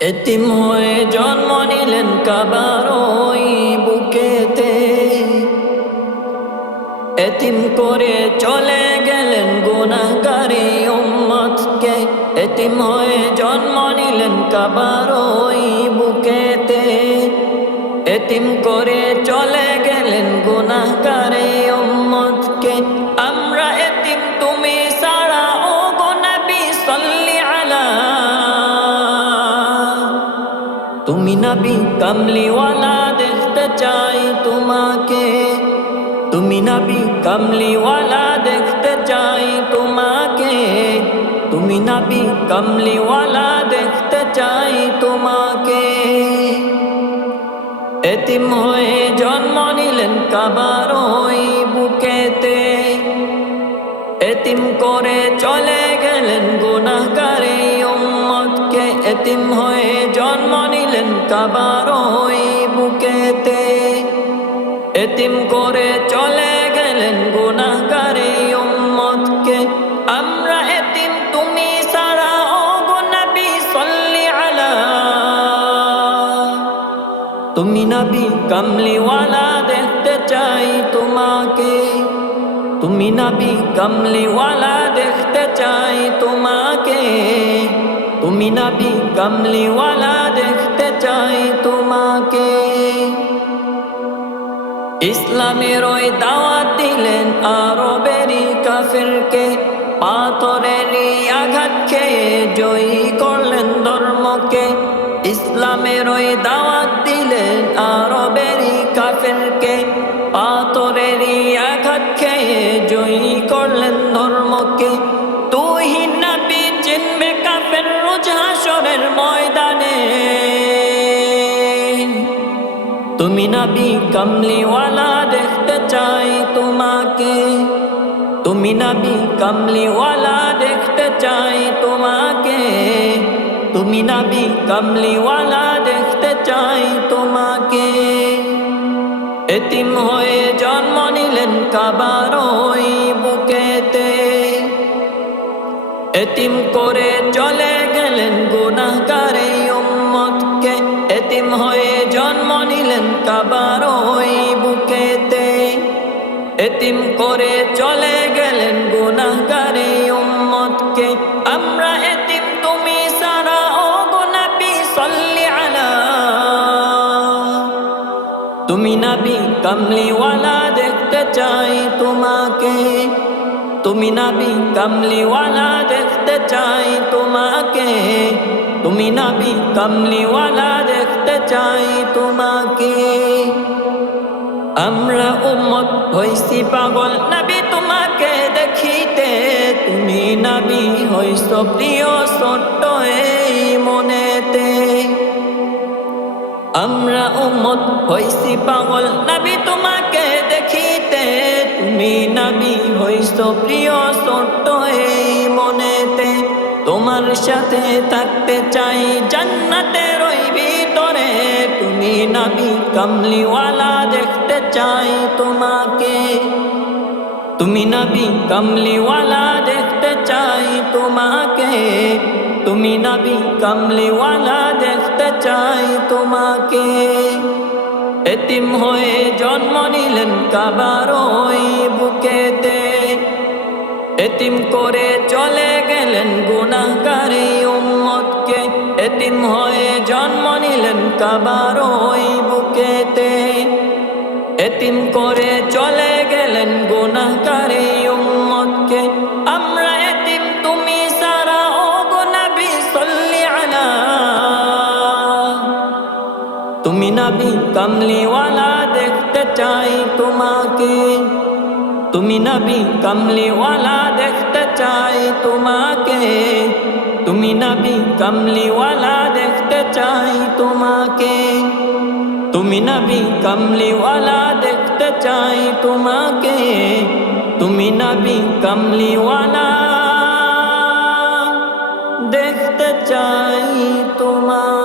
এতিম হয়ে জন্ম নিলেন কাবার ওই বুকেতে। এতিম করে চলে গেলেন গুনাহগারে উম্মতকে। এতিম হয়ে জন্ম নিলেন কাবার ওই বুকেতে। এতিম করে চলে গেলেন গুনাহগারে তুমি নবী কমলিওয়ালা দেখতে চাই তোমাকে। তুমি নবী কমলিওয়ালা দেখতে চাই তোমাকে। তুমি নবী কমলিওয়ালা দেখতে চাই তোমাকে। এতিম হয়ে জন্ম নিলেন কাবার ওই বুকেতে। এতিম করে চলে গেলেন গুনাহগারে উম্মতকে। এতিম হয়ে কাবার ওই বুকেতে এতিম করে চলে গেলেন গুনাহগারে উম্মতকে। আমরা এতিম, তুমি সারা ও নবী, সাল্লি আলা। তুমি নবী, কমলিওয়ালা দেখতে চাই তোমাকে। তুমি নবী, কমলিওয়ালা দেখতে চাই তোমাকে। তুমি নবী, কমলিওয়ালা দেখতে চাই তোমাকে। ইসলামের ওই দাওয়াত দিলেন আরবেরই কাফিরকে। পাথরেরই আঘাত খেয়ে জয়ী করলেন ধর্মকে। ইসলামের ওই দাওয়াত দিলেন আরবেরই কাফিরকে। পাথরেরই আঘাত খেয়ে জয়ী করলেন ধর্মকে। তুই নবী চিনবে কাফের রোজ হাসরের ময়দানে। তুমি নবী কমলিওয়ালা দেখতে চাই তোমাকে। তুমি নবী কমলিওয়ালা দেখতে চাই তোমাকে। তুমি নবী কমলিওয়ালা দেখতে চাই তোমাকে। এতিম হয়ে জন্ম নিলেন কাবার ওই বুকেতে। এতিম করে চলে গেলেন গুনাহগারে উম্মতকে। এতিম হয়ে জন্ম নিলেন কাবার ওই বুকেতে। এতিম করে চলে গেলেন গুনাহগারে উম্মতকে। আমরা এতিম, তুমি সারা ও গো নবী সাল্লি আলা। তুমি নবী, কমলিওয়ালা দেখতে চাই তোমাকে। তুমি নাবি, কমলিওয়ালা দেখতে চাই তোমাকে। তুমি নাবি, কমলিওয়ালা দেখতে চাই আমরা উম্মত হইছি পাগল। নবী তোমাকে দেখিতে, তুমি নবী হইছ প্রিয় ছোট্ট এই মনেতে। আমরা উম্মত হইছি পাগল, নবী তোমাকে দেখিতে, তুমি নবী হইছ প্রিয় ছোট্ট এই মনেতে। তোমার সাথে থাকতে চাই জান্নাতের ওই ভিতরে তুমি নবী দেখতে চাই তোমাকে। তুমি নবী কমলিওয়ালা দেখতে চাই তোমাকে। তুমি নবী কমলিওয়ালা দেখতে চাই তোমাকে। এতিম হয়ে জন্ম নিলেন কাবার ওই বুকেতে। এতিম করে চলে গেলেন গুনাহগারে উম্মতকে। এতিম হয়ে জন্ম নিলেন কাবার ওই বুকেতে। এতিম করে চলে গেলেন গুনাহগারে উম্মতকে। আমরা এতিম, তুমি সারা ও গো নবী সাল্লি আলা। তুমি নবী, কমলিওয়ালা, দেখতে চাই তোমাকে। তুমি নবী, কমলিওয়ালা, দেখতে চাই তোমাকে। তুমি নাবি কামলিওয়ালা দেখতে চাই তোমাকে তুমি নাবি কামলিওয়ালা দেখতে চাই তোমাকে তুমি নাবি কামলিওয়ালা দেখতে চাই তোমাকে